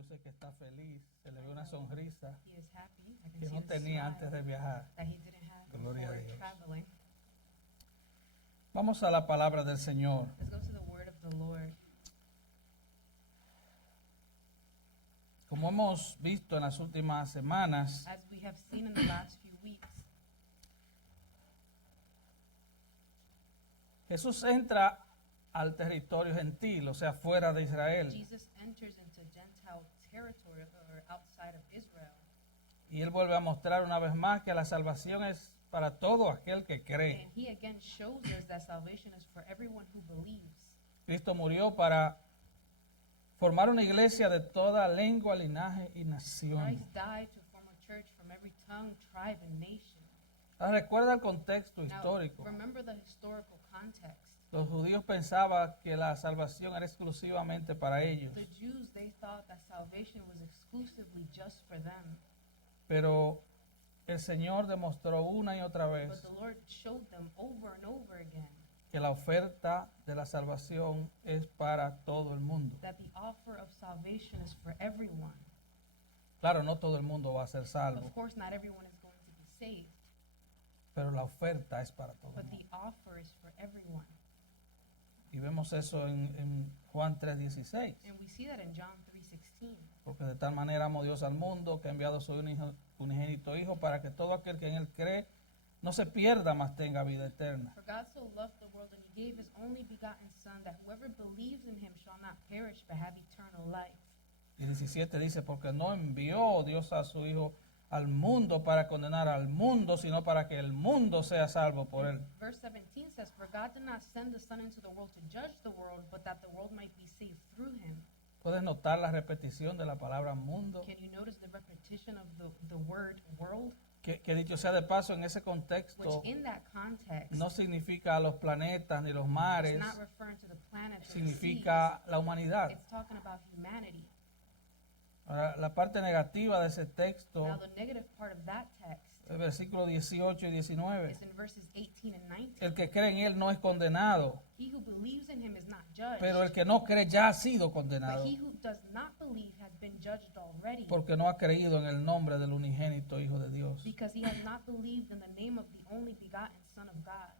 yo sé que está feliz, se le ve una sonrisa He is happy. I can que see no the tenía smile antes de viajar. that he didn't have Gloria a before Dios. traveling. Vamos a la palabra del Señor. Let's go to the word of the Lord. Como hemos visto en las últimas semanas, As we have seen in the last few weeks, Jesús entra al territorio gentil, o sea, fuera de Israel. Jesus enters into Gentile territory or outside of Israel. Y él vuelve a mostrar una vez más que la salvación es para todo aquel que cree. And he again shows us that salvation is for everyone who believes. Cristo murió para formar una iglesia de toda lengua, linaje y nación. Christ died to form a church from every tongue, tribe, and nation. Ahora, recuerda el contexto Now, histórico. remember the historical context. Los judíos pensaban que la salvación era exclusivamente para ellos, The Jews, they thought that salvation was exclusively just for them. pero el Señor demostró una y otra But vez the Lord showed them over and over again que la oferta de la salvación es para todo el mundo. that the offer of salvation is for everyone. Claro, no todo el mundo va a ser salvo, Of course, not everyone is going to be saved, pero la oferta es para todo el but mundo. the offer is for everyone. Y vemos eso en Juan 3:16, And we see that in John 3:16. porque de tal manera amó Dios al mundo que ha enviado a su unigénito Hijo para que todo aquel que en él cree no se pierda, mas tenga vida eterna. For God so loved the world that he gave his only begotten Son, that whoever believes in him shall not perish but have eternal life. Y 17 dice, porque no envió Dios a su Hijo al mundo para condenar al mundo, sino para que el mundo sea salvo por él. Verse 17 says, For God did not send the Son into the world to judge the world, but that the world might be saved through him. ¿Puedes notar la repetición de la palabra mundo? Can you notice the repetition of the word world? Que dicho sea de paso, en ese Which contexto in that context, no significa los planetas ni los it's mares, not referring to the planets or the significa la seas. humanidad. It's talking about humanity. Ahora, la parte negativa de ese texto, Now the negative part of that text el versículo 18 y 19, is in verses 18 and 19. el que cree en él no es condenado, He who believes in him is not judged, pero el que no cree ya ha sido but condenado, he who does not believe has been judged already, porque no ha creído en el nombre del unigénito Hijo de Dios. because he has not believed in the name of the only begotten Son of God.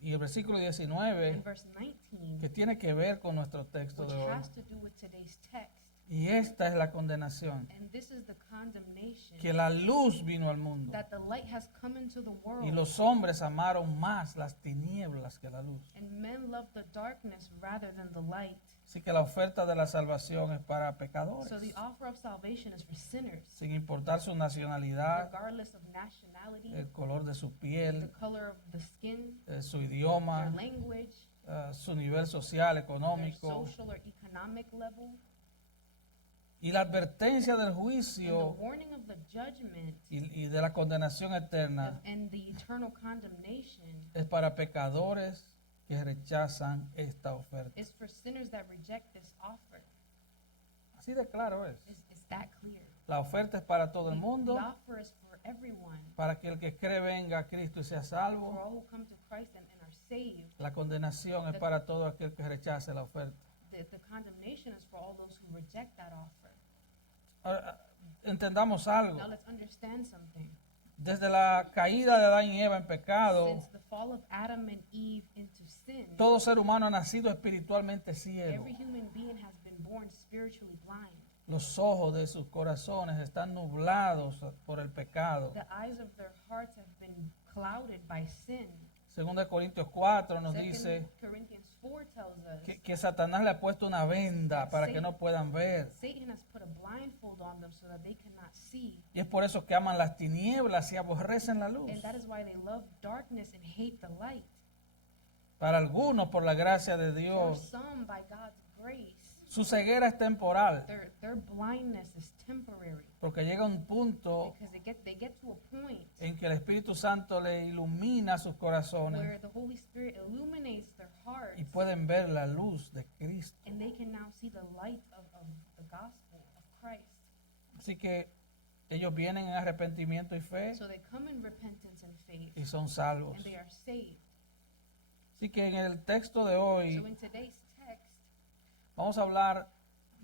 Y el versículo In 19, verse 19, que tiene que ver con nuestro texto which de hoy. has to do with today's text, Y esta es la condenación, and this is the condemnation, que la luz vino al mundo that the light has come into the world, y los hombres amaron más las tinieblas que la luz. and men love the darkness rather than the light. Así que la oferta de la salvación es para pecadores, So the offer of salvation is for sinners, sin importar su nacionalidad, regardless of nationality, el color de su the piel, color of the skin, su their idioma, language, su nivel social, their económico. social or economic level. Y la advertencia del And the juicio warning of the judgment y de la condenación eterna and the eternal condemnation es para pecadores que rechazan esta oferta. is for sinners that reject this offer. Así de claro es. Is that clear? La oferta es para todo el The mundo, offer is for everyone, para que el que cree venga a Cristo y sea for salvo. all who come to Christ and are saved. La condenación es para todo aquel que rechace la oferta. The condemnation is for all those who reject that offer. Ahora, entendamos algo. Now let's understand something. Desde la caída de Adán y Eva en pecado, Since the fall of Adam and Eve into sin, todo ser humano ha nacido espiritualmente ciego. every human being has been born spiritually blind. Los ojos de sus corazones están nublados por el pecado. The eyes of their hearts have been clouded by sin. Segunda de Corintios 4 nos 2 dice Corinthians 4 tells us que Satanás le ha puesto una venda para que no puedan ver. Satan has put a blindfold on them so that they cannot see. Y es por eso que aman las tinieblas y aborrecen la luz. And that is why they love darkness and hate the light. Para algunos, por la gracia de For Dios, some, by God's grace, su ceguera es temporal, their blindness is temporary. porque llega un punto Because they get to a point en que el Espíritu Santo le ilumina sus where corazones the Holy Spirit illuminates their hearts y pueden ver la luz de Cristo. and they can now see the light of the gospel of Christ. Así que ellos vienen en arrepentimiento y fe So they come in repentance and faith y son salvos. and they are saved. Así que en el texto de So hoy in today's text, vamos a hablar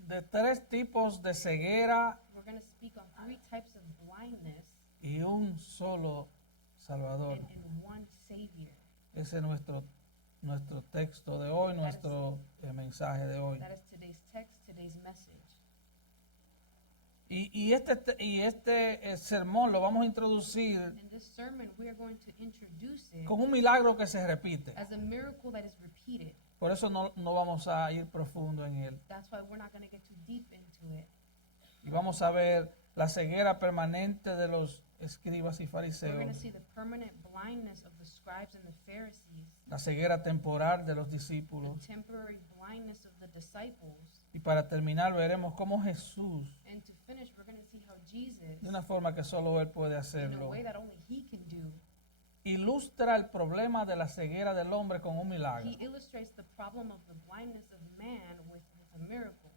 de 3 tipos de ceguera We're going to speak on 3 types of blindness y un solo Salvador. and one Savior. Ese es nuestro texto de hoy, nuestro mensaje de hoy. That is today's text, today's message. Y este sermón lo vamos a introducir In this sermon, we are going to introduce it con un milagro que se repite. as a miracle that is repeated. Por eso no vamos a ir profundo en él. That's why we're not going to get too deep into it. Y vamos a ver la ceguera permanente de los escribas y We're going to fariseos, see the permanent blindness of the scribes and the Pharisees, la ceguera temporal de los the discípulos. temporary blindness of the disciples, Y para terminar veremos cómo Jesús, and to finish, we're going to see how Jesus, de una forma que solo Él puede in a hacerlo, way that only He can do, ilustra el problema de la ceguera del hombre con un milagro. He illustrates the problem of the blindness of man with a miracle.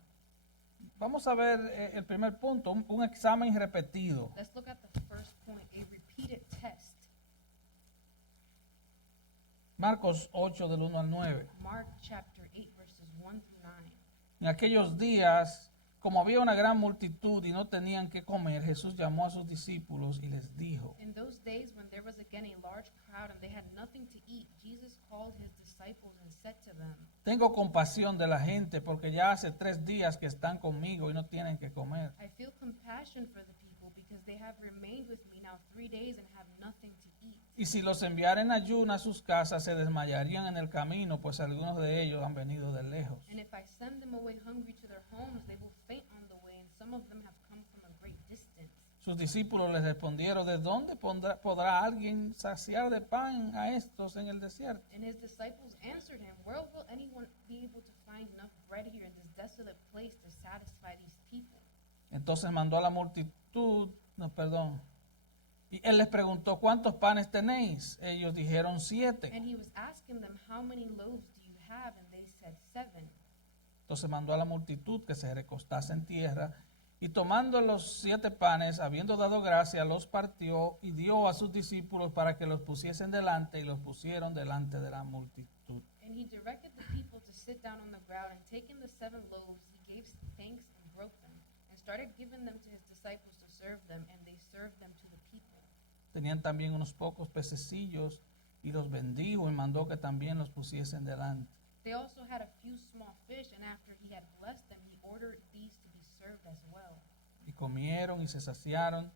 Vamos a ver el primer punto, un examen repetido. Let's look at the first point, a repeated test. Marcos 8 del 1 al 9. Mark chapter 8, verses 1 through 9. En aquellos días, como había una gran multitud y no tenían que comer, Jesús llamó a sus discípulos y les dijo: In those days, when there was again a large crowd and they had nothing to eat, Jesus called his disciples and said to them, tengo compasión de la gente porque ya hace 3 días que están conmigo y no tienen que comer. I feel compassion for the people because they have remained with me now 3 days and have nothing to eat. Y si los enviara en ayuno a sus casas, se desmayarían en el camino, pues algunos de ellos han venido de lejos. And if I send them away hungry to their homes, they will faint on the way, and some of them have come from a great distance. Sus discípulos les respondieron: ¿de dónde podrá alguien saciar de pan a estos en el desierto? And his disciples answered him, where will anyone be able to find enough bread here in this desolate place to satisfy these people? Entonces mandó a la multitud, y él les preguntó: ¿cuántos panes tenéis? Ellos dijeron: 7. And he was asking them, how many loaves do you have? And they said, 7. Entonces mandó a la multitud que se recostase en tierra, y tomando los 7 panes, habiendo dado gracia, los partió y dio a sus discípulos para que los pusiesen delante, y los pusieron delante de la multitud. And he directed the people to sit down on the ground, and taking the 7 loaves, he gave thanks and broke them, and started giving them to his disciples to serve them, and they served them to the people. Tenían también unos pocos pececillos, y los bendijo y mandó que también los pusiesen delante. They also had a few small fish, and after he had blessed them, he ordered these to be served as well. Y comieron y se saciaron,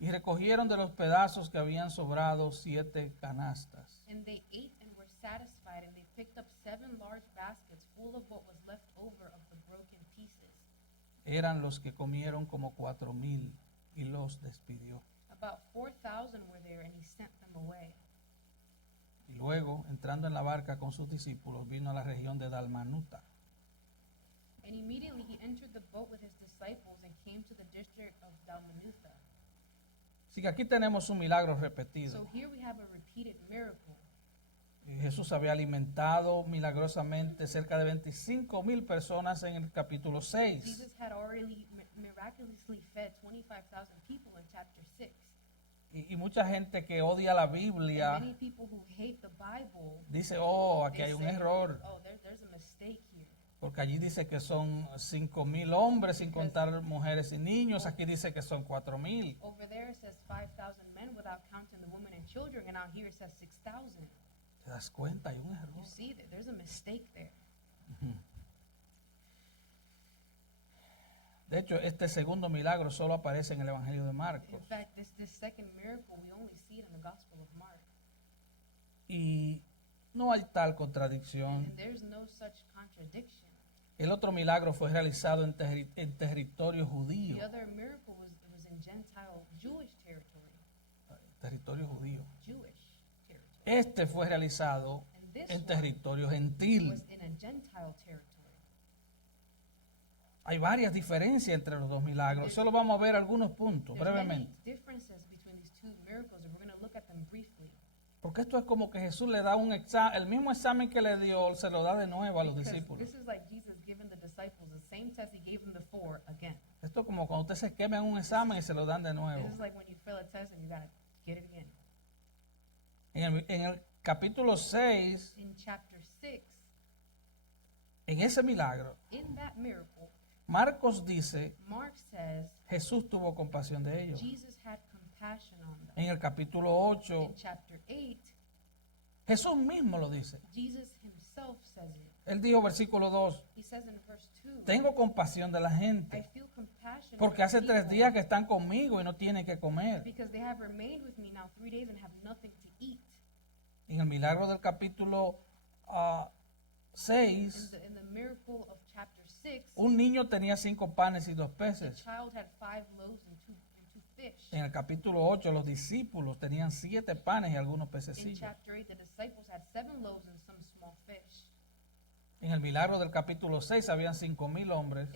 y recogieron de los pedazos que habían sobrado 7 canastas. And they ate and were satisfied, and they picked up 7 large baskets full of what was left over of the broken pieces. Eran los que comieron como 4,000, y los despidió. About 4,000 were there, and he sent them away. Y luego, entrando en la barca con sus discípulos, vino a la región de Dalmanuta. And immediately he entered the boat with his disciples and came to the district of Dalmanutha. Así que aquí tenemos un milagro repetido. So here we have a repeated miracle. Y Jesús había alimentado milagrosamente cerca de 25,000 personas en el capítulo 6. Jesus had already miraculously fed 25,000 people in chapter 6. Y mucha gente que odia la And Biblia many people who hate the Bible, dice: oh, aquí they hay un say, error. oh, there's a mistake here. Porque allí dice que son 5,000 hombres sin contar mujeres y niños. Aquí dice que son 4,000. Over there it says 5,000 men without counting the women and children, and out here it says 6,000. ¿Te das cuenta? Hay un You error. see that there's a mistake there. De hecho, este segundo milagro solo aparece en el Evangelio de In Marcos. fact, this second miracle, we only see it in the Gospel of Mark. Y no hay tal contradicción. And there's no such contradiction. El otro milagro fue realizado en territorio The judío. other miracle was in Gentile Jewish territory. Territorio judío. Jewish territory. Este fue realizado And this en one territorio gentil. was in a Gentile territory. Hay varias diferencias entre los dos milagros. Solo vamos a ver algunos puntos There's many brevemente. differences between these 2 miracles, and we're going to look at them briefly. Porque esto es como que Jesús le da un examen, el mismo examen que le dio, se lo da de nuevo a los Because discípulos. this is like Jesus giving the disciples the same test he gave them before again. Esto es como cuando usted se quema en un examen y se lo dan de nuevo. This is like when you fail a test and you gotta get it again. En el capítulo 6, In chapter 6, en ese milagro, in that miracle, Marcos dice, Mark says Jesús tuvo compasión de ellos. Jesus had compassion on them. En el capítulo 8, In chapter 8, Jesús mismo lo dice. Jesus himself says it. Él dijo, versículo 2, He says in verse 2, tengo compasión de la I gente, feel compassion porque for hace the 3 people días que están conmigo y no tienen que comer. because they have remained with me now 3 days and have nothing to eat. En el milagro del capítulo 6, In the miracle of chapter 6, un niño tenía 5 panes y 2 the peces. child had 5 loaves and two fish. En el capítulo 8, los discípulos tenían 7 panes y algunos In pececillos. chapter 8, the disciples had 7 loaves and some small fish. En el milagro del capítulo 6 habían 5,000 hombres,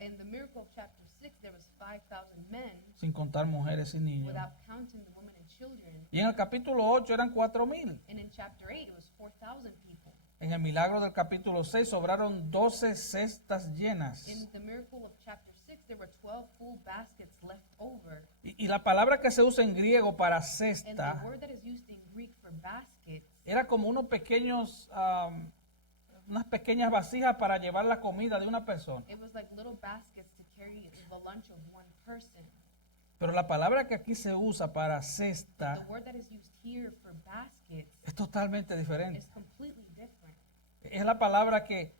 In the miracle of chapter 6, there was 5,000 men, sin contar mujeres y niños. without counting the women and children. Y en el capítulo 8 eran 4,000. And in chapter 8, it was 4,000 people. En el milagro del capítulo 6 sobraron 12 cestas llenas. In the miracle of chapter 6, there were 12 full baskets left over. Y la palabra que se usa en griego para And the cesta word that is used in Greek for baskets era como unos pequeños, unas pequeñas vasijas para llevar la comida de una persona. it was like little baskets to carry the lunch of one person. Pero la palabra que aquí se usa para The cesta word that is used here for baskets es totalmente diferente. is completely different. Es la palabra que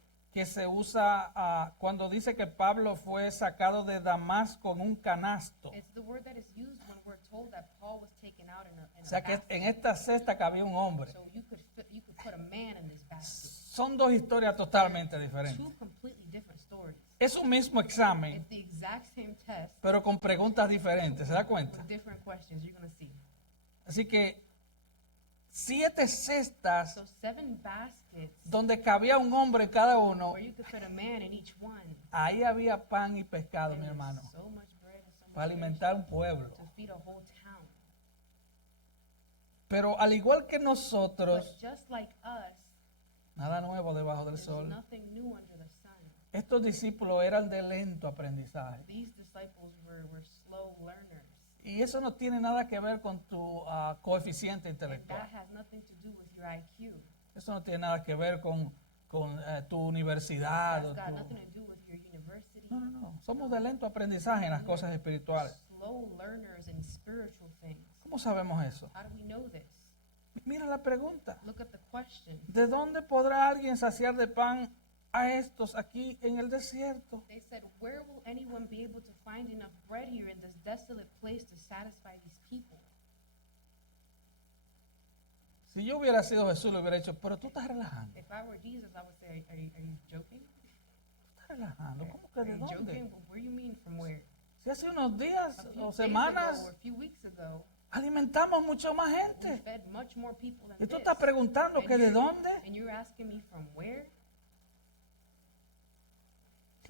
se usa cuando dice que Pablo fue sacado de Damasco en un canasto. It's the word that is used when we're told that Paul was taken out in O sea que en esta cesta cabía un hombre. So you could put a man in this basket. Son dos historias totalmente diferentes. Two completely different stories. Es un mismo examen, It's the exact same test, pero con preguntas diferentes, ¿se da cuenta? different questions you're going to see. Así que 7 cestas So 7 baskets donde cabía un hombre en cada uno, where you could put a man in each one. ahí había pan y pescado, mi And hermano, so much bread and so para much fish alimentar un pueblo. to feed a whole town. Pero al igual que But nosotros, just like us, nada nuevo debajo del there's sol. nothing new under the sun. Estos discípulos eran de lento aprendizaje. These disciples were slow learners. Y eso no tiene nada que ver con tu coeficiente And intelectual. that has nothing to do with your IQ. Eso no tiene nada que ver con tu universidad. That's o got tu- nothing to do with your university. No, no, no. Somos de lento aprendizaje en las cosas espirituales. Slow learners in spiritual things. ¿Cómo sabemos eso? How do we know this? Mira la pregunta. Look at the question. ¿De dónde podrá alguien saciar de pan a estos aquí en el desierto? They said, where will anyone be able to find enough bread here in this desolate place to satisfy these people? Si yo hubiera sido Jesús, le hubiera dicho, pero tú estás relajando. If I were Jesus, I would say, are you joking? Tú estás relajando. ¿Cómo que Are de you dónde? joking? Where you mean from where? Si hace unos días A few o days ago or semanas a few weeks ago, alimentamos mucho más we gente. fed much more people than Y tú this. estás preguntando And que de you're- dónde. And you're asking me from where?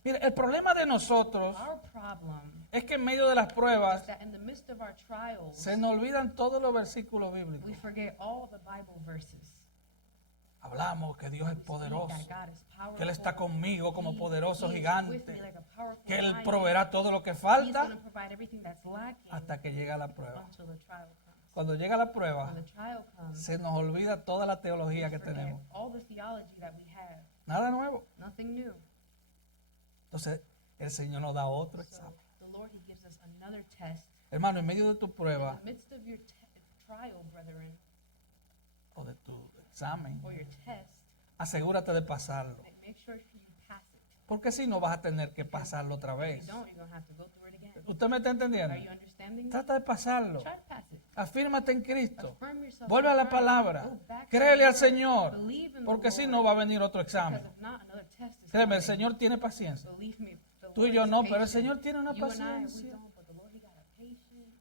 Mira, el problema de nosotros Our problem es que en medio de las is pruebas that in the midst of our trials, se nos olvidan todos los versículos bíblicos. we forget all the Bible verses. Hablamos que Dios es Speak poderoso, that God is powerful. que Él está conmigo como He poderoso is with gigante, me like a powerful que Él lion. proveerá todo lo que He's falta going to provide everything that's lacking hasta que llega la prueba. until the trial comes. Cuando llega la prueba, When the trial comes, se nos olvida toda la teología we que forget tenemos. all the theology that we have. Nada nuevo. Nothing new. Entonces, el Señor nos da otro So examen. the Lord, He gives us another test. Hermano, en medio de tu In prueba the midst of your trial, brethren, o de tu examen, or your test, asegúrate de pasarlo. make sure you pass it. Porque si no vas a tener que pasarlo otra If vez. you don't, you're going to have to go through it again. ¿Usted me está entendiendo? Are you understanding me? Trata de pasarlo. Try to pass it. Afírmate en Cristo. Affirm yourself. Vuelve a in la Christ. palabra. Go back to Créele the al word. Señor. Believe in the Porque si Lord. no va a venir otro Because examen. if not, another test is Créeme, el coming. Señor tiene paciencia. Believe me, the Tú y Lord yo is no, pero el patient. Señor tiene una You and I, we paciencia don't, but the Lord, He got a patience,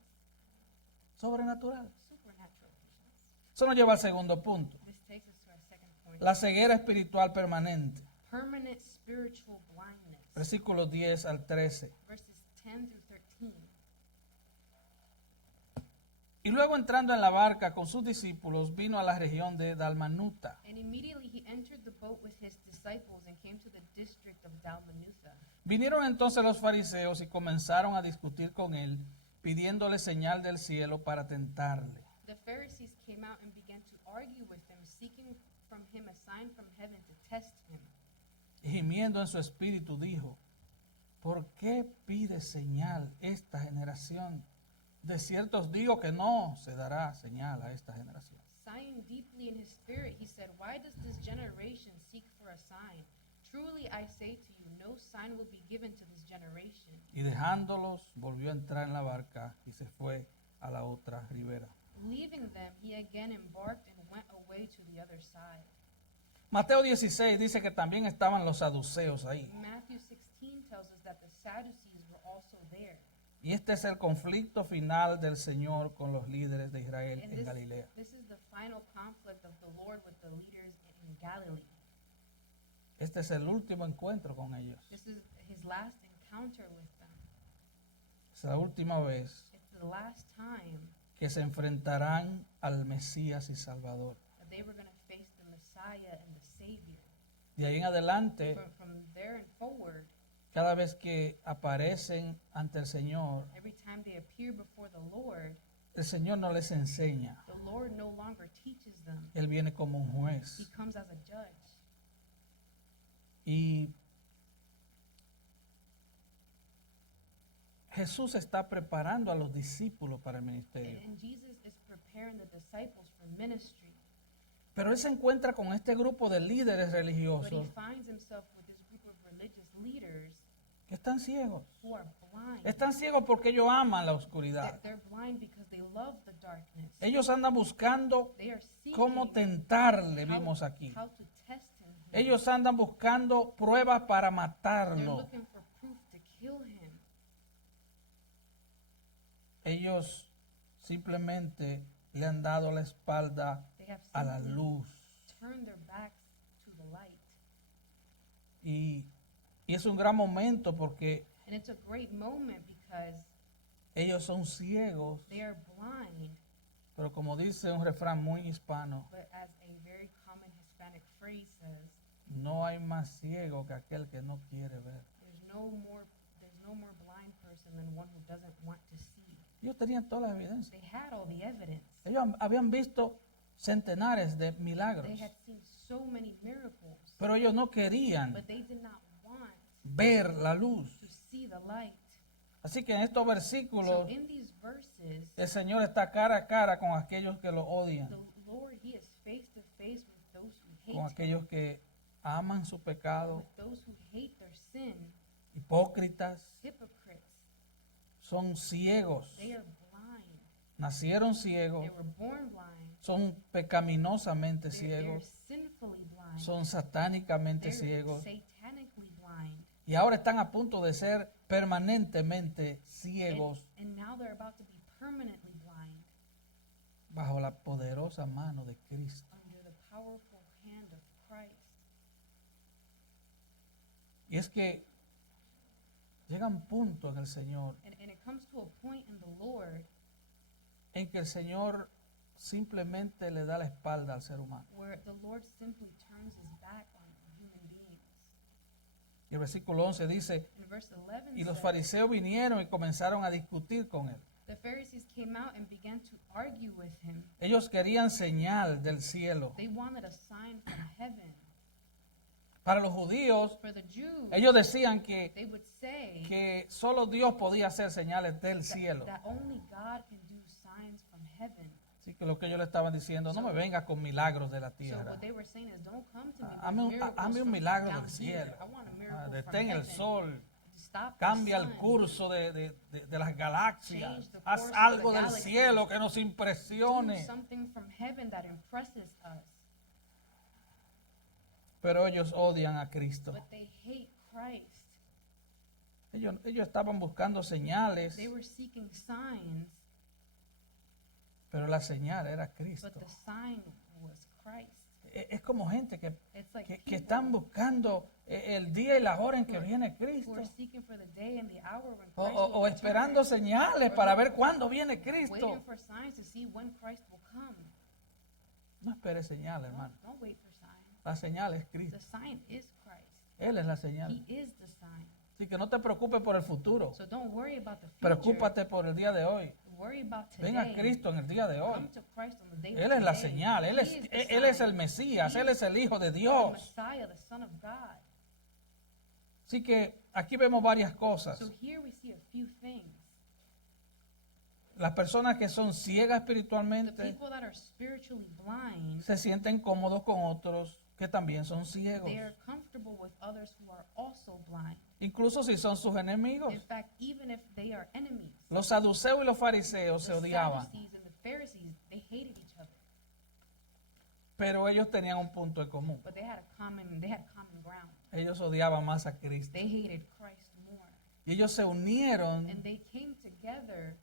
sobrenatural. supernatural patience. Eso nos lleva al segundo punto. This takes us to our second point. La ceguera espiritual permanente. Permanent spiritual blindness. Versículos 10 al 13. Verses 10 through 13. Y luego entrando en la barca con sus discípulos, vino a la región de Dalmanuta. And immediately he entered the boat with his disciples and came to the district of Dalmanutha. Vinieron entonces los fariseos y comenzaron a discutir con él, pidiéndole señal del cielo para tentarle. The Pharisees came out and began to argue with him, seeking from him a sign from heaven to test him. Y gimiendo en su espíritu dijo, ¿por qué pide señal esta generación? De cierto os digo que no se dará señal a esta generación. Sighing deeply in his spirit, he said, "Why does this generation seek for a sign? Truly I say to you, no sign will be given to this generation." Y dejándolos, volvió a entrar en la barca y se fue a la otra ribera. Leaving them, he again embarked and went away to the other side. Mateo 16 dice que también estaban los saduceos ahí. Matthew 16 tells us that the Sadducees were also there. Y este es el conflicto final del Señor con los líderes de Israel And en Galilea. this is the final conflict of the Lord with the leaders in Galilee. Este es el último encuentro con ellos. This is his last encounter with them. Es la última vez It's the last time que se enfrentarán al Mesías y Salvador. that they were going to face the Messiah and the Savior. De ahí en adelante, From there and forward, cada vez que aparecen ante el Señor, every time they appear before the Lord, el Señor no les enseña. the Lord no longer teaches them. Él viene como un He juez. comes as a judge. Y Jesús está preparando a los discípulos para el ministerio. And Jesus is preparing the disciples for ministry. Pero él se encuentra con este grupo de líderes But he religiosos finds himself with this group of religious leaders que están ciegos. who are blind. Están ciegos porque ellos aman la oscuridad. They're blind because they love the darkness. Ellos andan buscando They are seeking cómo tentarle, how- vimos aquí. how to test him. Ellos andan buscando pruebas para They're matarlo. looking for proof to kill him. Ellos simplemente le han dado la espalda They have a la simply luz. turned their backs to the light. Y es un gran momento porque And it's a great moment because ellos son ciegos, they are blind, pero como dice un refrán muy hispano, but as a very common Hispanic phrase says, no hay más ciego que aquel que no quiere ver. there's no more blind person than one who doesn't want to see. Ellos tenían toda la evidencia. They had all the evidence. Ellos habían visto centenares de milagros, They had seen so many miracles, pero ellos no querían but they did not want ver la luz. to see the light. Así que en estos So versículos in these verses, el Señor está cara a cara con aquellos que lo odian, the Lord, he is face to face with those who hate con him, aquellos que aman su pecado, with those who hate their sin, hipócritas, hypocrites. son ciegos, They are blind. nacieron ciegos, They were born blind. son pecaminosamente They're ciegos, sinfully blind. son satánicamente They're ciegos satanically blind. y ahora están a punto de ser permanentemente ciegos And now they're about to be permanently blind bajo la poderosa mano de Cristo. under the powerful hand of Christ. Y es que llega un punto en el Señor And it comes to a point in the Lord en que el Señor simplemente le da la espalda al ser humano. where the Lord simply turns his back on human beings. Y el versículo 11 dice, In verse 11 y los says, fariseos vinieron y comenzaron a discutir con él. the Pharisees came out and began to argue with him. Ellos querían señal del cielo. They wanted a sign from heaven. Para los judíos, For the Jews, ellos decían que they would say solo Dios podía hacer señales del cielo. that only God can do signs from heaven. Así que lo que ellos le estaban diciendo, no me vengas con milagros de la So tierra. what they were saying is, don't come to me Hazme with un, miracles hazme un from milagro down del here. cielo. I want a miracle from Detén el heaven. sol. Stop the Cambia el sun. curso de las galaxias. Change the Haz course of algo the del galaxies. cielo que nos Do impresione. something from heaven that impresses us. Pero ellos odian a Cristo. But they hate Christ. Ellos estaban buscando señales, They were seeking signs, pero la señal era but Cristo. the sign was Christ. Es como gente It's like que people están buscando el día y la hora en que viene who Cristo. are seeking for the day and the hour when O, Christ o- will o return, esperando señales para ver cuándo viene Cristo. waiting for signs to see when Christ will come. No espere señales, hermano. Don't wait for signs. La señal es The Cristo. sign is Christ. Él es la señal. He is the sign. Así que no te preocupes por el futuro. So don't worry about the future. Preocúpate por el día de hoy. Worry about Ven a today. Cristo en el día de Come hoy. to Christ on the day of Él es la today. señal. Él He is the es el sign. Mesías. He Él is es el Hijo de the Dios. Messiah, the Son of God. Así que aquí vemos varias cosas. So here we see a few things. Las personas que son ciegas The espiritualmente people that are spiritually blind, se sienten cómodos con otros que también son ciegos, they are comfortable with others who are also blind. incluso si son sus enemigos. In fact, even if they are enemies, Los saduceos y los fariseos se the odiaban, Sadducees and the Pharisees, they hated each other, pero ellos tenían un punto en común. but they had common ground. Ellos odiaban más a Cristo. They hated Christ more, Y ellos se unieron and they came together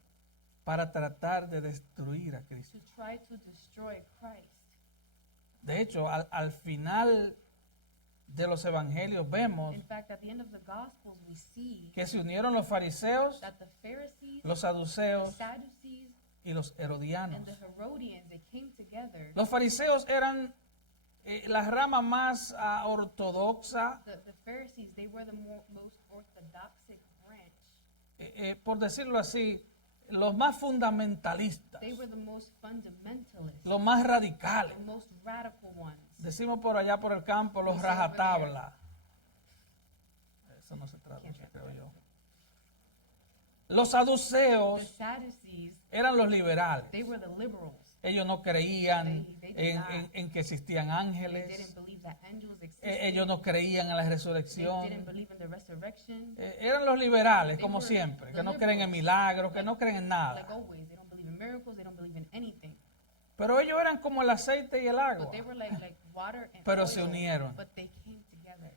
para tratar de destruir a Cristo. to try to destroy Christ. De hecho, al final de los evangelios vemos In fact, at the end of the Gospels, we see que se unieron los fariseos, that the Pharisees, los the saduceos Sadducees, y los herodianos. and the Herodians, they came together. Los fariseos eran la rama más ortodoxa, The Pharisees, they were the most orthodoxic branch. por decirlo así, los más fundamentalistas, They were the most fundamentalist, los más radicales. the most radical ones. Decimos por allá por el campo los rajatabla. Eso no se traduce, creo yo. Los The saduceos Sadducees, eran los liberales. they were the liberals. Ellos no creían They did not. en que existían They ángeles. didn't believe that angels existed. Ellos no creían en la They resurrección. didn't believe in the resurrection. Eran los liberales, They como were siempre, the que no creen en liberals. milagros, que no creen en Like nada. always, they don't believe in miracles. They don't believe in anything. Pero ellos eran como el aceite y el agua. But they were like water and Pero oil. se unieron. But they came together.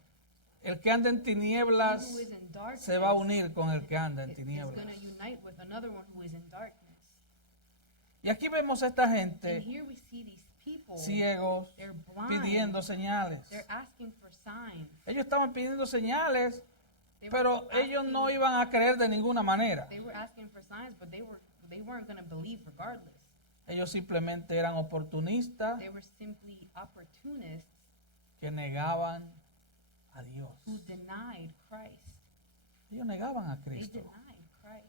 El que anda en He tinieblas who is in darkness se va a unir con el que anda en is tinieblas. going to unite with another one who is in darkness. Y aquí vemos a esta And gente here we see these people. ciegos They're blind. pidiendo señales. They're asking for signs. Ellos estaban pidiendo señales, They were pero ellos asking- no iban a creer de ninguna manera. They were asking for signs, but they weren't going to believe regardless. Ellos simplemente eran oportunistas They were simply opportunists que negaban a Dios. who denied Christ. Ellos negaban a They Cristo. denied Christ.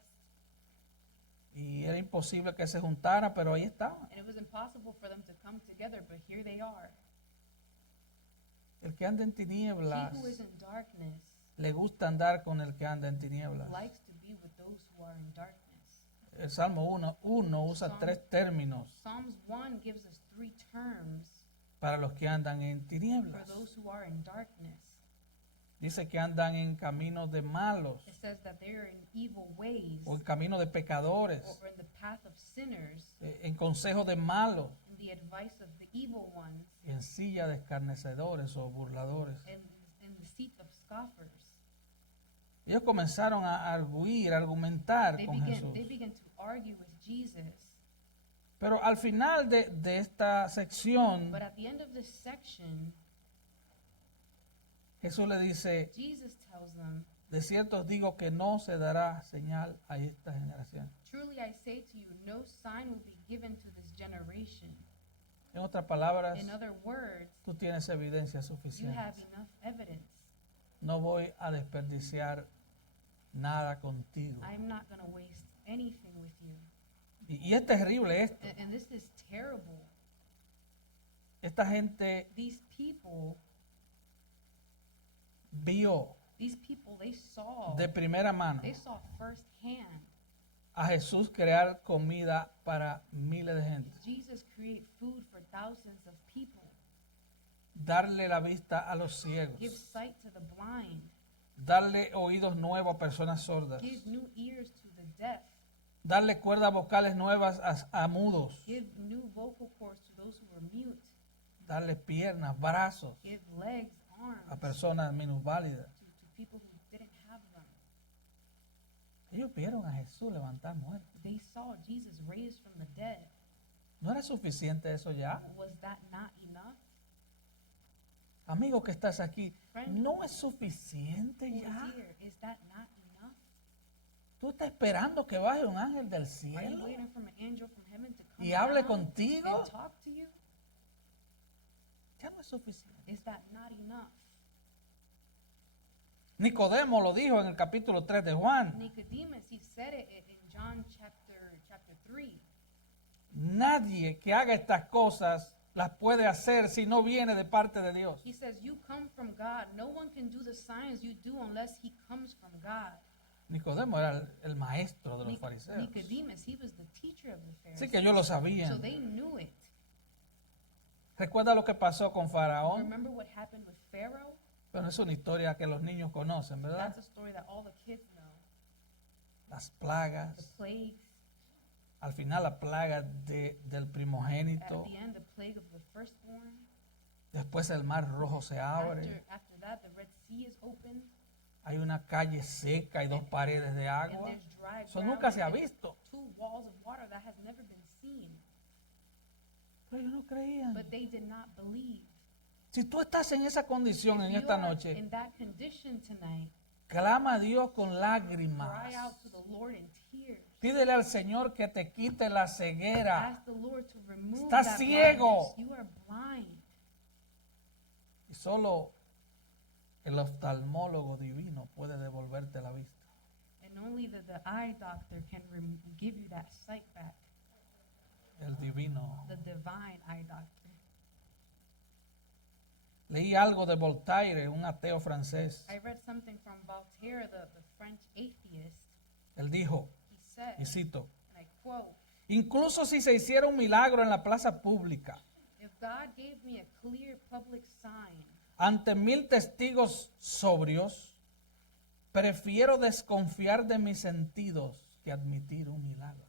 Y era imposible que se juntaran, pero ahí estaban. And it was impossible for them to come together, but here they are. El que anda en He tinieblas who is in darkness le gusta andar con el que anda en tinieblas. likes to be with those who are in darkness. El Salmo 1 usa Psalm- 3 términos Psalms 1 gives us 3 terms para los que andan en for tinieblas. those who are in darkness. Dice que andan en caminos de malos It says that they are in evil ways o en caminos de pecadores, or in the path of sinners, en consejos de malos in the advice of the evil ones, y en silla de escarnecedores o burladores. and in the seat of scoffers. Ellos comenzaron a arguir, a argumentar They con Jesús. began to argue with Jesus. Pero al final de esta sección, But at the end of this section, Jesús le dice, Jesus tells them, de cierto os digo que no se dará señal a esta generación. "Truly I say to you, no sign will be given to this generation." En otras palabras, In other words, tú tienes evidencia you suficiente. have enough evidence. No voy a desperdiciar nada contigo. I'm not going to waste anything with you. Y es terrible esto. And this is terrible. Esta gente These people, vio they saw, de primera mano they saw firsthand a Jesús crear comida para miles de gente, Jesus create food for thousands of people, darle la vista a los ciegos, give sight to the blind, darle oídos nuevos a personas sordas, give new ears to the deaf, darle cuerdas vocales nuevas a mudos, give new vocal cords to those who were mute, darle piernas, brazos give legs, arms a personas minusválidas. to people who didn't have them. Ellos vieron a Jesús levantar muertos. They saw Jesus raised from the dead. ¿No era suficiente eso ya? Was that not enough? Amigo que estás aquí, Friend, ¿no es suficiente who ya? is here, is that not enough? ¿Tú estás esperando que baje un ángel del Are you cielo waiting for an angel from heaven to come y hable down contigo? and talk to you? Ya no es suficiente. Is that not enough? Nicodemo lo dijo en el capítulo 3 de Juan. Nicodemus, he said it in John chapter 3. Nadie que haga estas cosas las puede hacer si no viene de parte de Dios. He says, you come from God. No one can do the signs you do unless he comes from God. Nicodemo era el maestro de los fariseos. Nicodemus, he was the teacher of the Así Pharisees. que ellos lo So sabían. they knew it. Recuerda lo que pasó con Faraón. Remember what happened with Pharaoh? Bueno, es una historia que los niños conocen, ¿verdad? That's a story that all the kids know. Las The plagas. plagues. Al final la plaga del At primogénito. the end, the plague of the firstborn. Después el mar rojo se abre. After that, the Red Sea is opened. Hay una calle seca y dos paredes de And agua. there's dry Eso ground nunca se ha and visto. 2 walls of water that has never been seen. Pero ellos no creían. But they did not believe. Si tú estás en esa condición If en you esta are noche, in that condition tonight, clama a Dios con lágrimas. cry out to the Lord in tears. Pídele al Señor que te quite la ceguera. Ask the Lord to remove Estás that ciego. blindness. You are blind. Y solo el oftalmólogo divino puede devolverte la vista. And only the eye doctor can give you that sight back. El divino. The divine eye doctor. Leí algo de Voltaire, un ateo francés. I read something from Voltaire, the French atheist. Él dijo, He said, y cito, and I quote, incluso si se hiciera un milagro en la plaza pública, if God gave me a clear public sign ante 1000 testigos sobrios, prefiero desconfiar de mis sentidos que admitir un milagro.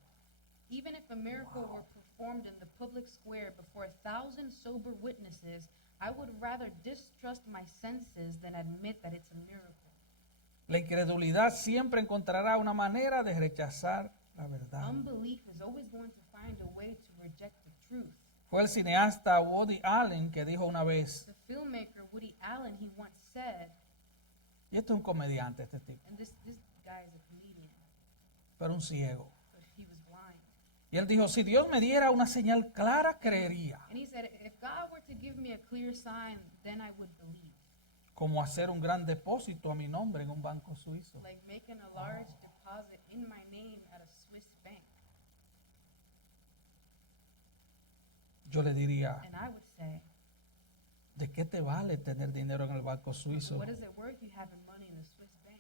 even if a miracle were performed in the public square before 1,000 sober witnesses, I would rather distrust my senses than admit that it's a miracle. La incredulidad siempre encontrará una manera de rechazar la verdad. Unbelief is always going to find a way to reject the truth. Fue el cineasta Woody Allen que dijo una vez, The filmmaker Woody Allen, he once said, y este es un comediante este tipo, and this guy is a comedian, pero un ciego. but he was blind. Y él dijo, si Dios me diera una señal clara, creería. And he said, if God were to give me a clear sign, then I would believe. Como hacer un gran depósito a mi nombre en un banco suizo. Like making a large deposit in my name at a Swiss bank. Yo le diría, And I would say, ¿de qué te vale tener dinero en el banco suizo what is it worth you having money in the Swiss bank?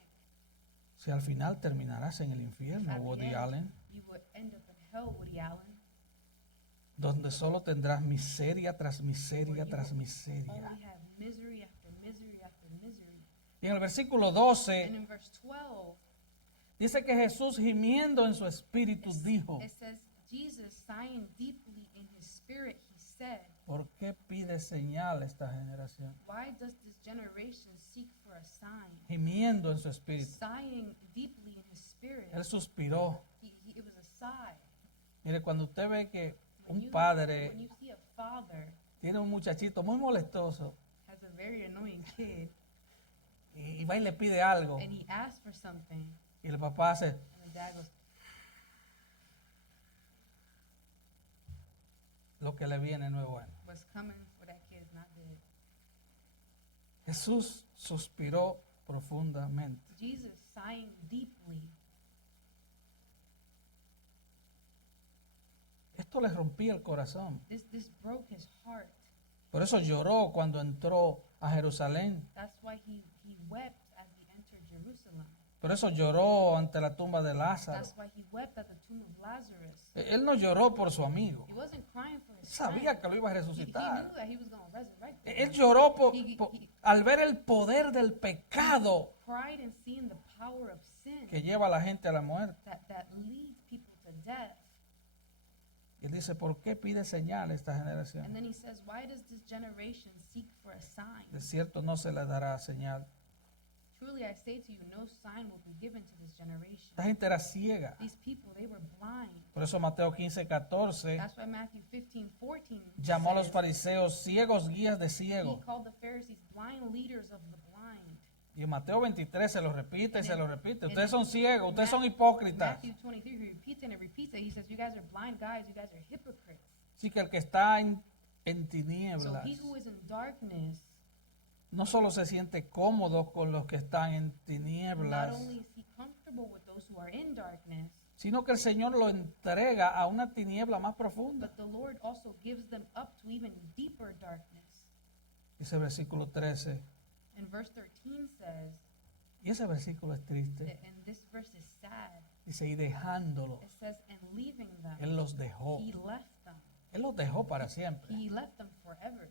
si al final terminarás en el infierno, At the Woody end, Allen, you would end up in hell, Woody Allen, donde solo tendrás miseria tras where miseria you tras will miseria? only have misery after misery after misery. Y en el versículo And 12 in verse 12, dice que Jesús, gimiendo en su espíritu, dijo, it says, Jesus, sighing deeply in his spirit, he said, ¿por qué pide señal esta generación? why does this generation seek for a sign? Gimiendo en su espíritu. Sighing deeply in his spirit. Él suspiró. It was a sigh. Mire, cuando usted ve que When un you padre see a father tiene un muchachito muy molestoso has a very annoying kid y va y le pide algo and he asks for something y el papá hace, and the dad goes, lo que le viene no es bueno. what's coming for that kid is not good. Jesús suspiró profundamente. Jesus sighing deeply. Esto le rompía el corazón. This broke his heart. Por eso lloró cuando entró a Jerusalén. That's why he wept as he entered Jerusalem. Por eso lloró ante la tumba de Lázaro. That's why he wept at the tomb of Lazarus. Él no lloró por su amigo. He wasn't crying for his Sabía friend. que lo iba a He knew resucitar. that he was going to resurrect him. Él lloró He al ver el poder del pecado cried in seeing the power of sin que lleva a la gente a la muerte. that leads people to death. Y él dice, ¿por qué pide señal esta And generación? then he says, why does this generation seek for a sign? De cierto no se le dará señal. Truly I say to you, no sign will be given to this generation. Esta gente era ciega. These people, they were blind. Por eso Mateo 15:14 That's why Matthew 15:14 llamó a los says, fariseos ciegos guías de he ciegos. called the Pharisees blind leaders of the blind. Y en Mateo 23 se lo repite y And se in- lo repite. and Ustedes son ciegos, ustedes son Matthew hipócritas. 23, he repeats and it repeats it. He says, you guys are blind guys, you guys are hypocrites. Así que el que está en So tinieblas he who is in darkness, no solo se siente cómodo con los que están en not tinieblas, only is he comfortable with those who are in darkness, sino que el Señor lo entrega a una tiniebla más profunda. but the Lord also gives them up to even deeper darkness. Dice el versículo 13. And verse 13 says, Y ese versículo es triste. and this verse is sad, Dice, y dejándolos, it says, and leaving them, Él los dejó. he left them. Él los dejó para siempre. He left them forever.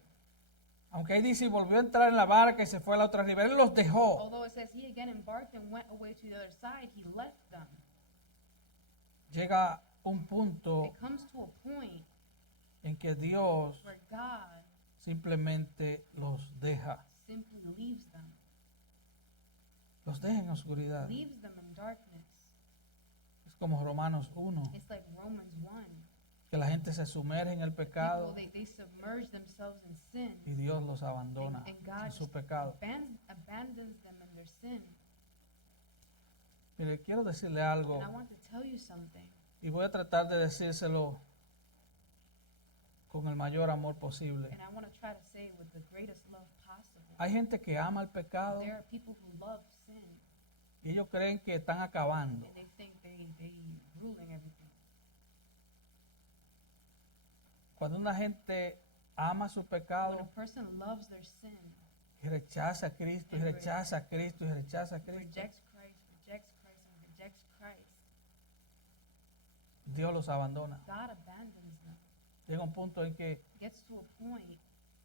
Aunque ahí dice, y volvió a entrar en la barca y se fue a la otra ribera, Él los dejó. Although it says he again embarked and went away to the other side, he left them. Llega un punto It comes to a point en que Dios where God simplemente los deja. simply leaves them, Los deja en oscuridad. leaves them in darkness. Es como Romanos 1, It's like Romans 1. que la gente se sumerge en el pecado People, they submerge themselves in sin, y Dios los abandona and God en su just pecado. abandons them in their sin. Mire, quiero decirle algo And I want to tell you something, y voy a tratar de decírselo con el mayor amor posible. and I want to try to say it with the greatest love possible. Hay gente que ama el pecado There are people who love sin, y ellos creen que están acabando. and they think they ruling everything. Cuando una gente ama su When pecado a person loves their sin, y rechaza a Cristo y rechaza a Cristo y rechaza a Cristo, rejects Christ, and rejects Christ, Dios los abandona. God abandons them. Llega un punto en que Gets to a point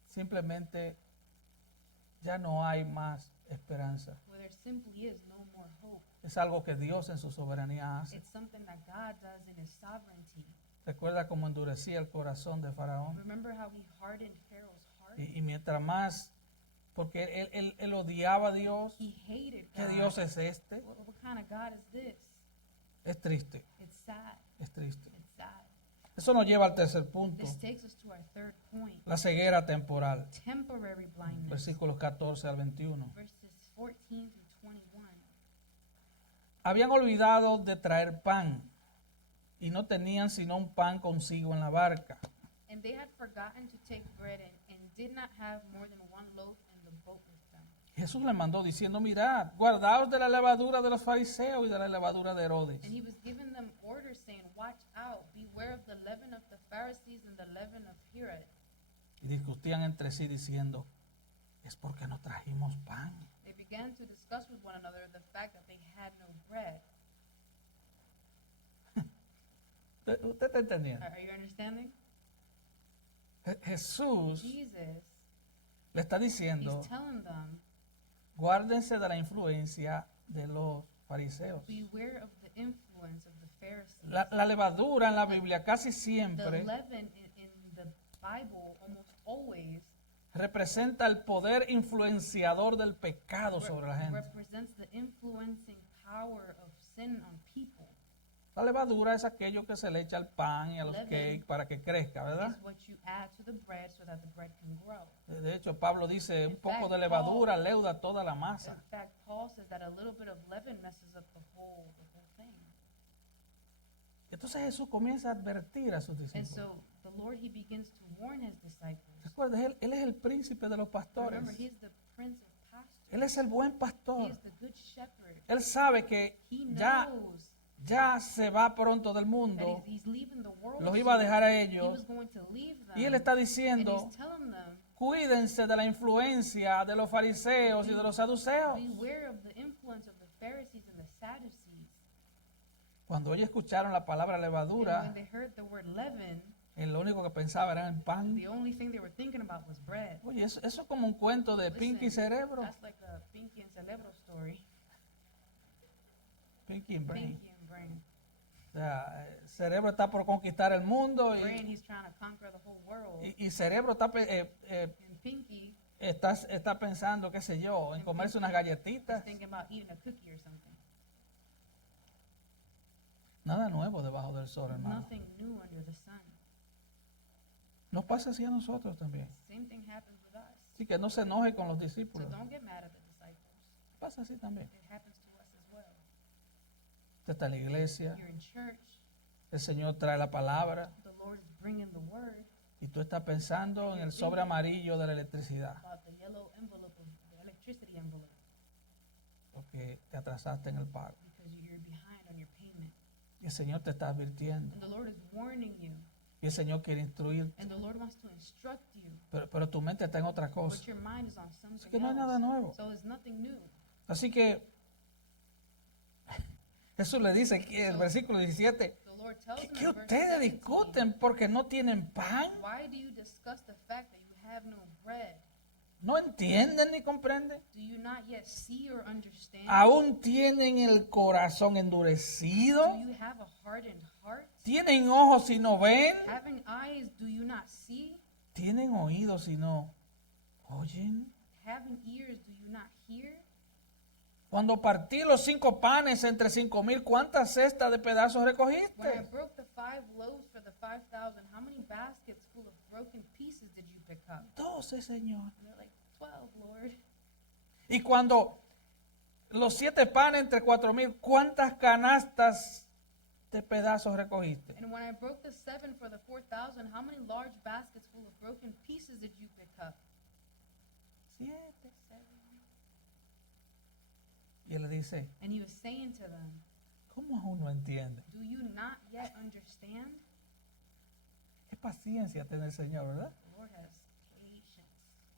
simplemente ya no hay más esperanza. where there simply is no more hope. Es algo que Dios en su soberanía hace. It's something that God does in His sovereignty. Recuerda cómo endurecía el corazón de Faraón. Remember how He hardened Pharaoh's heart? Y mientras más, porque él odiaba a Dios. He hated ¿Qué God. Dios es este? What kind of God is this? Es triste, It's sad. es triste. It's sad. Eso nos lleva al tercer punto, This takes us to our third point. la ceguera temporal. Temporary blindness. Versículos 14 al 21. Verses 14 through 21. Habían olvidado de traer pan y no tenían sino un pan consigo en la barca. And they had forgotten to take bread and did not have more than one loaf in the boat with them. Jesús le mandó diciendo, mirad, guardaos de la levadura de los fariseos y de la levadura de Herodes. And he was giving them orders saying, watch out, beware of the leaven of the Pharisees and the leaven of Herod. Y discutían entre sí diciendo, es porque no trajimos pan. They began to discuss with one another the fact that they had no bread. ¿Usted está entendiendo? Are you understanding? Jesús Jesus, le está he's diciendo, telling them, guárdense de la influencia de los fariseos. beware of the influence of the Pharisees. La levadura en la Biblia casi The siempre leaven in the Bible almost always representa el poder influenciador del pecado sobre la gente. represents the influencing power of sin on people. La levadura es aquello que se le echa al pan y a los Leaven cakes para que crezca, ¿verdad? Is what you add to the bread so that the bread can grow. De hecho, Pablo dice, un In poco fact, de levadura leuda toda la In masa. fact, Paul says that a little bit of leaven messes up the whole thing. Entonces Jesús comienza a advertir a sus And discípulos. so the Lord, he begins to warn his disciples. Recuerda, él es el príncipe de los pastores. Remember, he's the prince of pastors. Él es el buen He pastor. is the good shepherd. Él sabe que He ya, knows ya se va pronto del that mundo. he's leaving the world. Los iba a dejar a He ellos. was going to leave them. Y él está And diciendo, he's telling them, cuídense de la influencia de los fariseos y de los saduceos. beware of the influence of the Pharisees and the Sadducees. Cuando ellos escucharon la palabra And when levadura, they heard the word leaven, lo único que pensaba era en pan. the only thing they were thinking about was bread. Oye, eso es como un cuento de Pinky y Listen, Cerebro. That's like a Pinky and Cerebro story. Pinky and Brain. Pinky and Brain. O sea, Cerebro está por conquistar el mundo Brain, he's trying to conquer the whole world. y Cerebro está, And Pinky está pensando, qué sé yo, en comerse unas is galletitas. thinking about eating a cookie or something. Nada nuevo debajo del sol, hermano. Nothing new under the sun. Nos pasa así a nosotros también. Same thing happens with us. Así que no se enoje con los So discípulos. don't get mad at the disciples. Pasa así también. It happens to us as well. Usted está en la iglesia, You're in church. el Señor trae la palabra The Lord is bringing the word y tú estás pensando en el sobre amarillo de la electricidad about the yellow envelope of the electricity envelope porque te atrasaste en el pago. because you're behind on your payment. Y el Señor te está advirtiendo. And the Lord is warning you. Y el Señor quiere instruirte. And the Lord wants to instruct you. Pero tu mente está en otra But cosa. your mind is on something Así que no hay nada else. nuevo. So there's nothing new. Así que Jesús le dice aquí en el versículo 17, The Lord tells ¿qué him in verse ustedes 17, discuten porque no tienen pan? why do you discuss the fact that you have no bread? ¿No entienden ni comprenden? Do you not yet see or understand? ¿Aún tienen el corazón endurecido? Do you have a hardened heart? ¿Tienen ojos y no ven? Having eyes, do you not see? ¿Tienen oídos y no oyen? Having ears, do you not hear? Cuando partí los 5 panes entre 5,000, ¿cuántas cestas de pedazos When I recogiste? broke the 5 loaves for the 5,000, how many baskets full of broken pieces did you pick up? 12, Señor. And they're like, 12, Lord. Y cuando los 7 panes entre 4,000, ¿cuántas canastas de pedazos recogiste? And when I broke the 7 for the 4,000, how many large baskets full of broken pieces did you pick up? 7. 7. Y él le dice, And he was saying to them, ¿cómo aún no entiende? do you not yet understand? Qué paciencia tiene el Señor, ¿verdad? The Lord has patience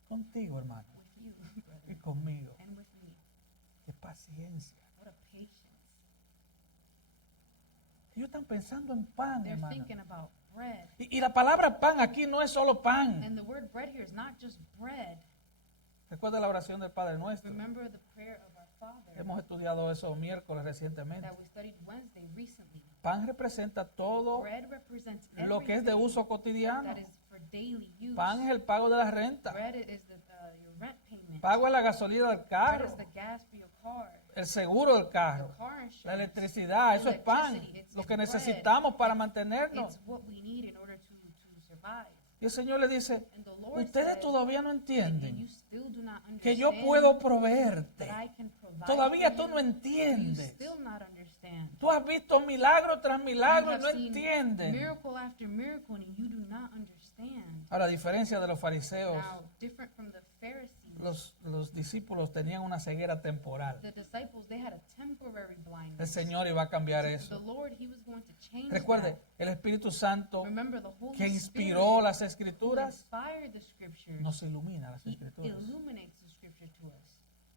Contigo, hermano, with you, y brother, conmigo. and with me. Qué paciencia. What a patience. Ellos están pensando en pan, They're hermano. thinking about bread. Y la palabra pan aquí no es solo pan. And the word bread here is not just bread. Recuerda la oración del Padre Nuestro. Remember the prayer of our Father Hemos estudiado eso miércoles recientemente. that we studied Wednesday recently. Pan representa todo Bread represents lo que es de everything uso cotidiano. that is for daily use. Pan es el pago de la renta. Bread is your rent payment. Pago es la gasolina del Bread carro. is the gas for your car. El seguro del The carro. car La insurance. electricidad. Eso es pan. Electricity, Lo que it's bread. necesitamos para mantenernos. It's what we need in order to survive. Y el Señor le dice, And the Lord ustedes said, todavía no and you entienden still do not que yo understand puedo proveerte. that I can provide Todavía for tú you. no Do you entiendes. still not understand? Tú has visto milagro tras You milagro y have no seen entiendes. miracle after miracle and you do not understand. Ahora, a diferencia de los fariseos, Now, different from the Pharisees, los discípulos tenían una ceguera temporal. the disciples, they had a temporary El blindness. Señor iba a cambiar The eso. Lord, He was going to change Recuerde, that. el Espíritu Santo Remember, the Holy que Spirit inspiró las who Escrituras inspired the Scriptures, nos ilumina las He Escrituras. illuminates the Scripture to us.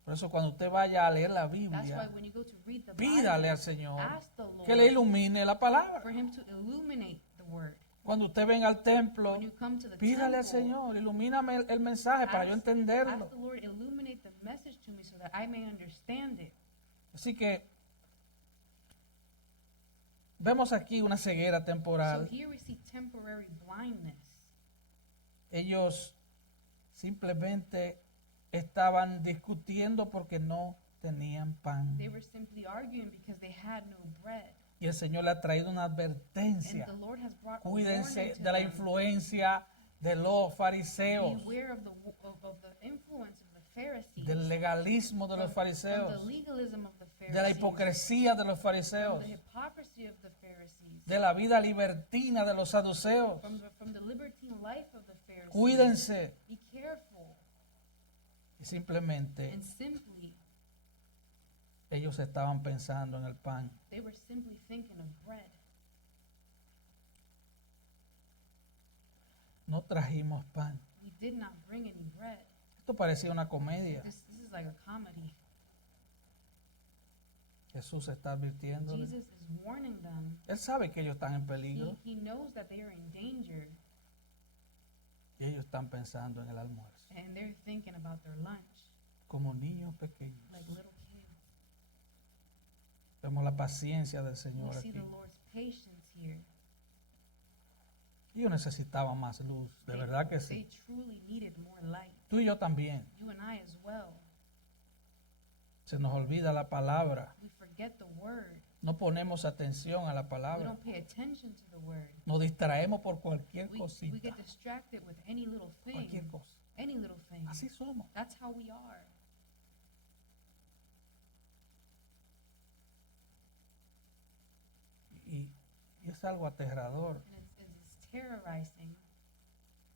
Por eso cuando usted vaya a leer la That's why Biblia, when you go to read the pídale Bible, al Señor ask the Lord que le ilumine la palabra. for Him to illuminate the Word. Cuando usted venga al templo, When you come to the pídale al temple, Señor, ilumíname el mensaje para yo ask entenderlo. the Lord illuminate the message to me so that I may understand it. Así que vemos aquí una ceguera So temporal. here we see temporary blindness. Ellos simplemente estaban discutiendo porque no tenían pan. They were simply arguing because they had no bread. Y el Señor le ha traído una And advertencia. the Lord has brought a Cuídense warning to de la them. influencia de los fariseos, Beware of the influence of the Pharisees. del legalismo de los from fariseos, the legalism of the Pharisees. de la hipocresía de los From fariseos, the hypocrisy of the Pharisees. de la vida libertina de los saduceos. From the libertine life of the Pharisees. Cuídense. Be careful. Y simplemente And simply, ellos estaban pensando en el pan. they were simply thinking of bread. No trajimos pan. We did not bring any bread. Esto parecía una comedia. This is like a comedy. Jesús está advirtiéndole. Jesus is warning them. Él sabe que ellos están en peligro He knows that they are in danger y ellos están pensando en el almuerzo. and they're thinking about their lunch Como niños pequeños. like little kids. Vemos la paciencia del We Señor see aquí. the Lord's patience here. Ellos necesitaban más luz, de verdad que They sí. truly needed more light. Tú y yo también. You and I as well. Se nos olvida la palabra. We forget the word. No ponemos atención a la We palabra. don't pay attention to the word. Nos distraemos por cualquier We cosita. get distracted with any little Cualquier thing. cosa. Any little thing. Así somos. That's how we are. Y es algo aterrador. And it's terrorizing.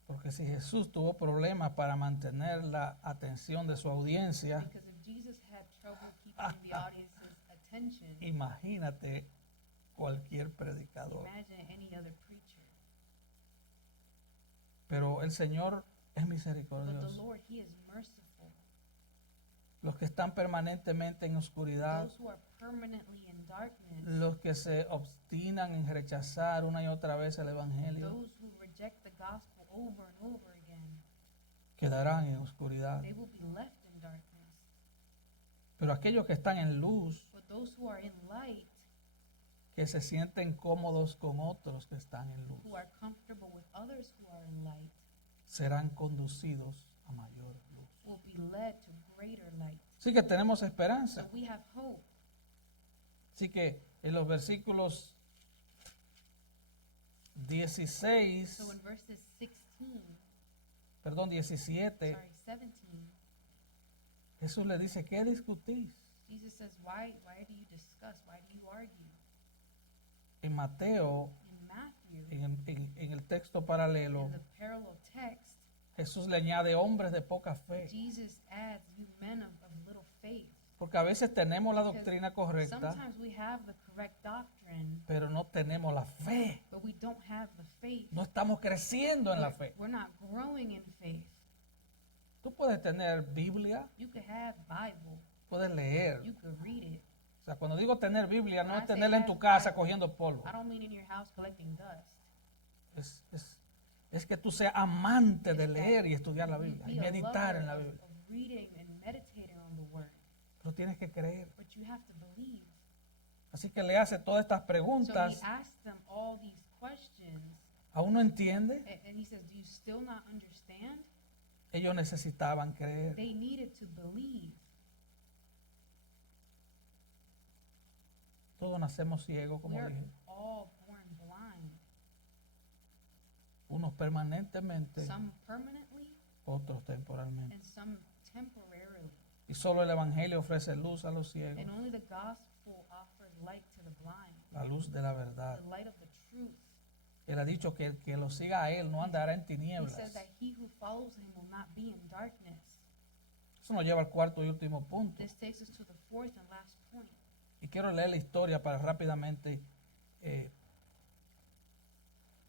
Porque si Jesús tuvo problemas para mantener la atención de su audiencia, Because if Jesus had trouble keeping the audience's attention, imagínate cualquier predicador. Imagine any other preacher. Pero el Señor es But the misericordioso. Lord, He is merciful. Los que están permanentemente en oscuridad, Those who are permanently in darkness, los que se obstinan en rechazar una y otra vez el Evangelio, those who reject the gospel over and over again, quedarán en oscuridad. they will be left in darkness. Pero aquellos que están en luz, But those who are in light, que se sienten cómodos con otros que están en luz, who are comfortable with others who are in light, serán conducidos a mayor luz. will be led to greater light. Así que tenemos So esperanza. we have hope. Así que en los versículos 16, So in verses 17, 17, 17, Jesús le dice, ¿qué discutís? Jesus says, why do you discuss? Why do you argue? En Mateo, In Matthew, en el texto paralelo, in the parallel text, Jesús le añade hombres de poca fe. Jesus adds, you men of little faith. Porque a veces tenemos la doctrina correcta, Sometimes we have the correct doctrine, pero no tenemos la fe. but we don't have the faith. No estamos creciendo en la fe. We're not growing in faith. Tú puedes tener Biblia, You could have Bible, puedes leer. you could read it. O sea, cuando digo tener Biblia, no When es I say tenerla en have tu casa Bible, cogiendo polvo. I don't mean in your house collecting dust. Es que tú seas amante de It's that leer y estudiar la you Biblia y be a meditar lover en la of- Biblia. of reading and meditating on the word. Pero tienes que creer. But you have to believe. Así que le hace todas estas So preguntas. he asked them all these questions, ¿Aún no entiende? and he says, do you still not understand? Ellos necesitaban creer. They needed to believe. Todos nacemos ciegos, como We're dije. all born blind. Unos permanentemente, Some permanently otros temporalmente. and some temporarily. Y solo el Evangelio ofrece luz a los ciegos, And only the gospel offers light to the blind, la luz de la verdad. the light of the truth. Él ha dicho que el que lo siga a Él no andará en He tinieblas. says that he who follows him will not be in darkness. Eso nos lleva al cuarto y último punto. This takes us to the fourth and last point. Y quiero leer la historia para rápidamente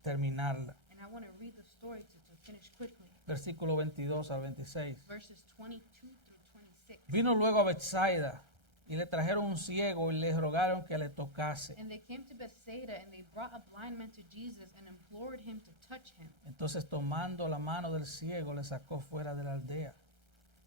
terminarla. And I want to read the story to finish quickly. Versículo 22 al 26. Verses 22 through 26. Vino luego a Bethsaida y le trajeron un ciego y le rogaron que le tocase. And they came to Bethsaida, and they brought a blind man to Jesus and implored him to touch him. Entonces tomando la mano del ciego le sacó fuera de la aldea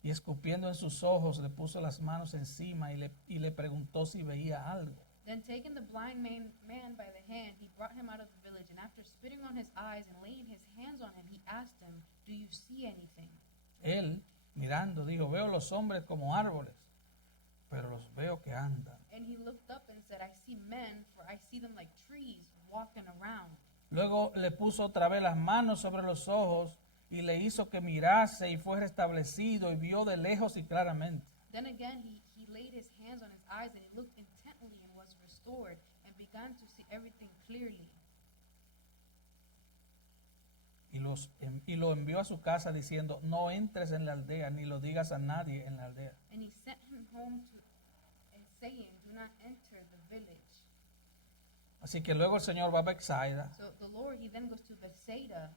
y escupiendo en sus ojos le puso las manos encima y le preguntó si veía algo. Then taking the blind man by the hand, he brought him out of the village, and after spitting on his eyes and laying his hands on him, he asked him, do you see anything? Él, mirando, dijo, veo los hombres como árboles, pero los veo que andan. And he looked up and said, I see men, for I see them like trees walking around. Luego le puso otra vez las manos sobre los ojos y le hizo que mirase y fue restablecido y vio de lejos y claramente. Then again he laid his hands on his eyes, and he looked intently and was restored, and began to see everything clearly. Y lo envió a su casa diciendo, no entres en la aldea ni lo digas a nadie en la aldea. And he sent him home and saying, do not enter the village. Así que luego el Señor va a Bethsaida So the Lord, he then goes to Bethsaida,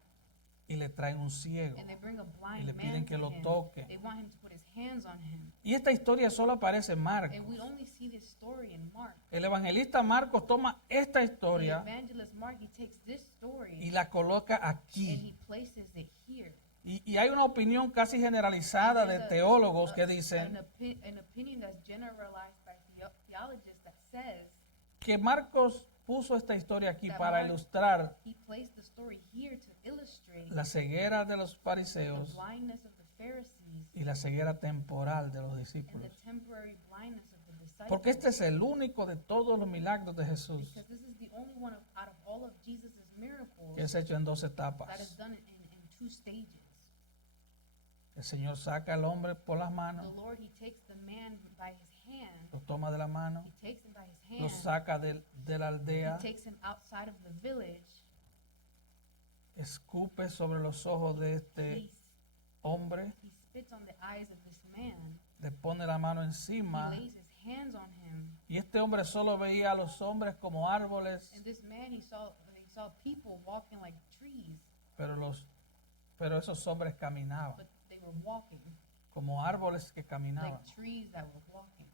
y le traen un ciego. and they bring a blind Y le piden man que to lo him. toque. They want him to put his hands on him. Y esta historia solo aparece en Marcos. And we only see this story in Mark. El evangelista Marcos toma esta The historia evangelist Mark, he takes this story y la coloca and aquí. he places it here. Y hay una opinión casi generalizada de There's teólogos que an dicen opinion that's generalized by theologists that says que Marcos puso esta historia aquí that para Mark- ilustrar he placed the story here to illustrate la ceguera de los the fariseos blindness of the Pharisees y la ceguera temporal de los and discípulos. the temporary blindness of the disciples. Porque este es el único de todos los milagros de Jesús Because this is the only one out of all of Jesus' miracles que es hecho en dos that is etapas. done in two stages. El Señor saca al hombre por las The manos, Lord, he takes the man by his hand, lo toma de la mano, he takes him by his lo hand, saca de la he aldea, takes him outside of the village, escupe sobre los ojos de este he, hombre, he spits on the eyes of this man, le pone la mano he encima lays his hands on him. Y este hombre solo veía a los hombres como árboles, And this man, he saw people walking like trees, pero esos hombres caminaban, but they were walking como árboles que caminaban. like trees that were walking.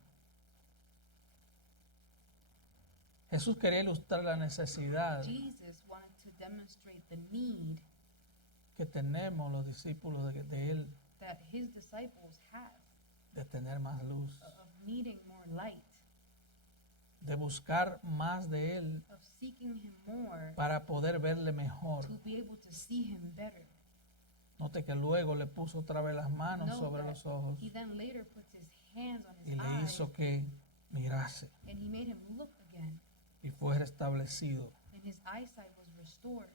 Jesús quería ilustrar la necesidad Jesus wanted to demonstrate the need que tenemos los discípulos de Él that his disciples have de tener más luz, of needing more light, de buscar más de Él of seeking him more para poder verle mejor. to be able to see him better. Note que luego le puso otra vez las manos Note sobre that los ojos he then later puts his hands on y his le eyes hizo que mirase and he made him look again, y fue restablecido and his eyesight was restored.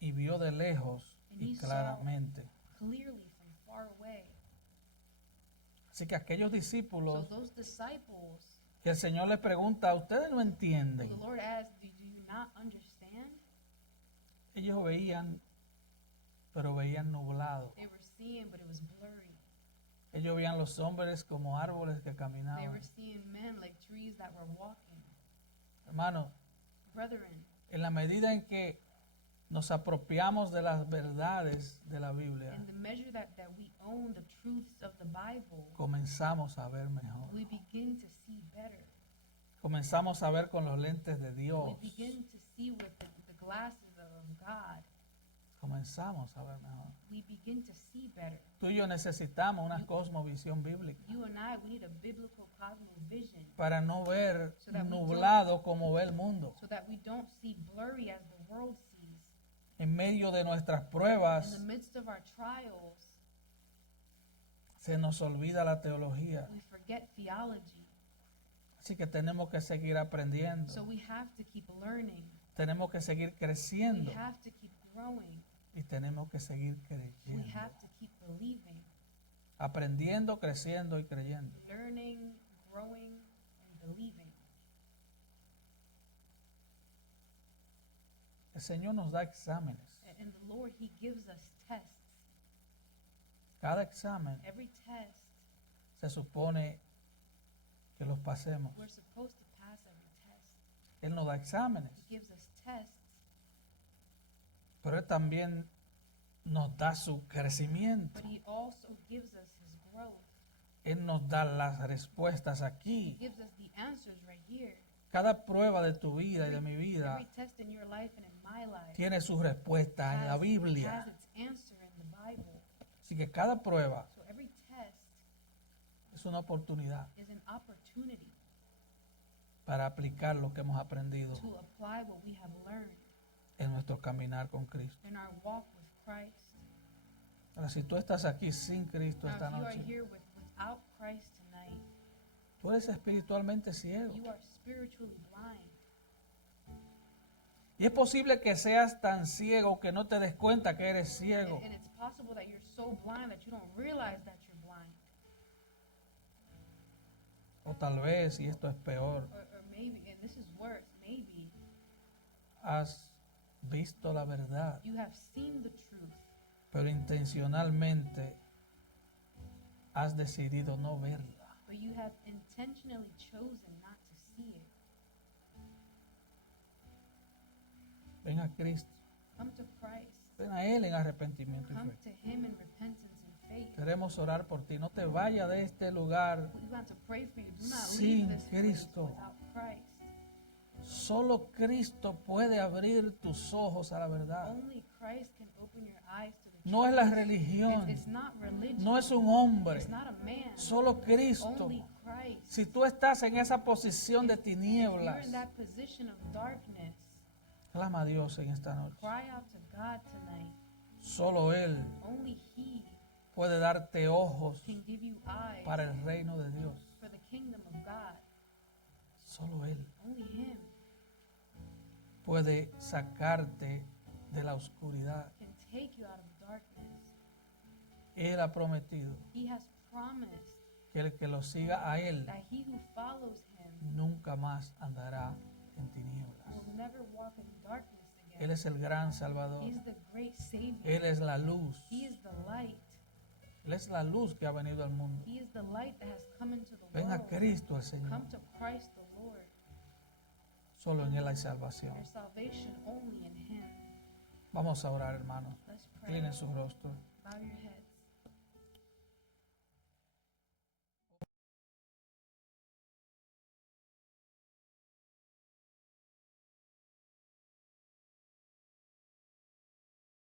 y vio de lejos y claramente. Clearly from far away. Así que aquellos So discípulos those disciples, que el Señor les pregunta, ¿ustedes no who entienden? the Lord asked, do you not understand? Ellos veían, pero veían nublado. They were seeing, but it was blurry. Ellos veían los hombres como árboles que They caminaban. were seeing men like trees that were walking. Hermano, Brethren, en la medida en que nos apropiamos de las verdades de la Biblia, in the measure that we own the truths of the Bible, comenzamos a ver mejor. we begin to see better. Comenzamos a ver con los lentes de We Dios. begin to see with the glasses of God. Comenzamos a ver mejor. We begin to see better. Tú y yo necesitamos una cosmovisión bíblica You and I, we need a biblical cosmovision para no ver So that we nublado como ve el mundo. so that we don't see blurry as the world sees. En medio de nuestras In pruebas the midst of our trials, se nos olvida la teología. we forget theology. Así que tenemos que seguir aprendiendo. So we have to keep learning. Tenemos que seguir We creciendo have to keep growing. y tenemos que seguir We creyendo. have to keep believing, Aprendiendo, creciendo y creyendo. learning, growing, and believing. El Señor nos da exámenes. And the Lord, He gives us tests. Cada examen Every test, se supone que los pasemos. we're supposed to pass every test. Él nos da exámenes, He gives us tests, pero Él también nos da su crecimiento. but He also gives us His growth. Él nos da las respuestas He aquí. gives us the answers right here. Cada prueba de tu vida y de mi vida Every test in your life and in my life tiene su respuesta en la has Biblia. its answer in the Bible. Así que cada prueba So every test es una oportunidad is an opportunity para aplicar lo que hemos aprendido to apply what we have learned en nuestro caminar con Cristo. in our walk with Christ. Ahora, si tú estás aquí sin Cristo Now, esta if you are noche, here without Christ tonight, tú eres espiritualmente ciego. you are spiritually blind. Y es posible que seas tan ciego que no te des cuenta que eres ciego. And it's possible that you're so blind that you don't realize that you're blind. O tal vez, y esto es peor, Or maybe, and this is worse, maybe has visto la verdad, you have seen the truth, pero intencionalmente has decidido no verla. but you have intentionally chosen not to see it. Ven a Cristo, Come to Christ. ven a Él en arrepentimiento y Come fe. to Him in repentance and faith. Queremos orar por ti. No te vayas de este lugar. We want to pray for you. Do not Sin leave this place Cristo. without Christ. Solo Cristo puede abrir tus ojos a la verdad. Only Christ can open your eyes to the No es truth. la religión, It's not religion. no es un hombre, It's not a man. solo Cristo. Only Christ. Si tú estás en esa posición de If you're tinieblas, in that position of darkness, clama a Dios en esta noche. cry out to God tonight. Solo Él Only He puede darte ojos can give you eyes para el reino de Dios. for the kingdom of God. Solo Él Only Him puede sacarte de la oscuridad. can take you out of darkness. Él ha prometido He has promised que el que lo siga a Él that he who follows Him nunca más andará en tinieblas. will never walk in darkness Él again. es el gran Salvador. He's the great Savior. Él es la luz. He is the light. Él es la luz que ha venido al mundo. He is the light that has come into the Ven a world. Cristo el Señor. Come to Christ the Lord. Solo en Él hay salvación. There's salvation only in Him. Vamos a orar, hermanos. Let's pray. Inclinen su rostro. Bow your head.